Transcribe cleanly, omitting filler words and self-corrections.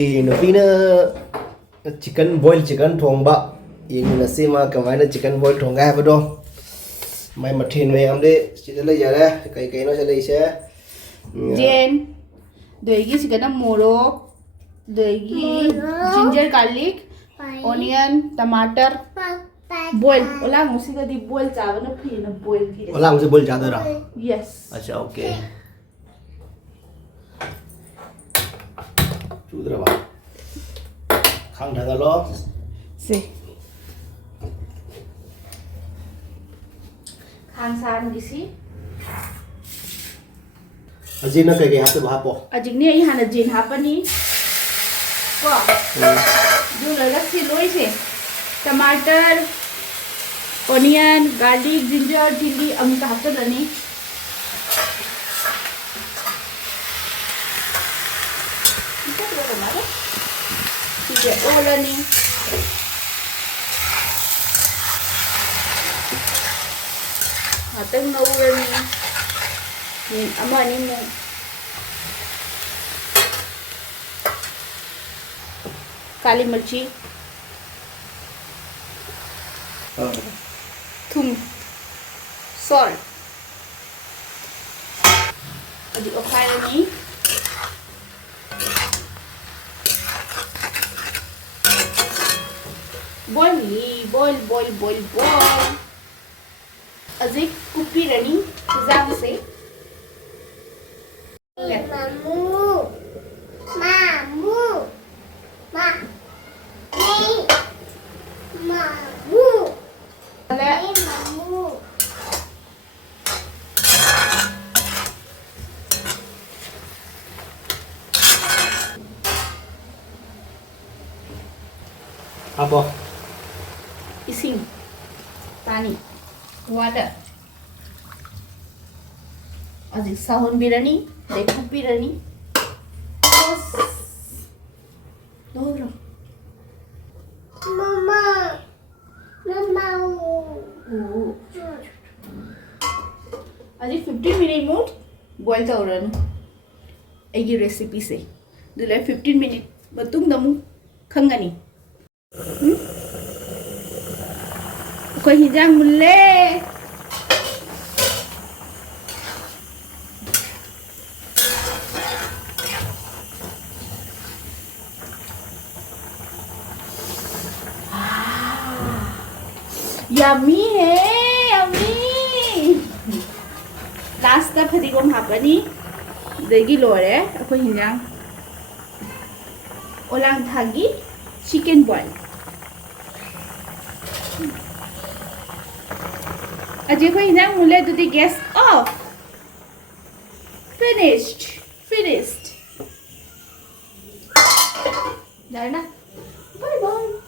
Nupina chicken boil chicken thong ba yin na sima kamai na chicken boil thong ga ba do mai ma thin me am de chi le ya le kai no se le se Jen degi chicken moro degi ginger garlic onion tomato boil ola musi ka di boil chawa na phi na boil ki ola mse boil ja da ra yes acha okay chu dra ba khang thang lo se khang san gisi ajina kai kai hatu ba po ajik ne ai hana jin hapani ko jo laga si loi se टमाटर onion garlic ginger chilli अमुक हाकदनी ठीक है ओलनी hatang nawurani nin amani mo काली मिर्ची थूम salt अभी ओखायनी boil अजी कुपी runny जाग से apa ising पानी water अजी साहन बिरनी देखो बिरनी दोरो मम्मा अजी 15 मिनट मोड बॉईल तौरनु एगी रेसिपी से दुले 15 मिनट मतुंग दमु खंगनी कोई हिजांग मुल्ले यम्मी है यम्मी लास्ट ता फदिगोम हापनी देगी लोरे कोई हिजांग ओलांग थागी चिकन बॉईल अजय को हिजांग मुले दुदी गैस ऑफ finished जाना बाय बाय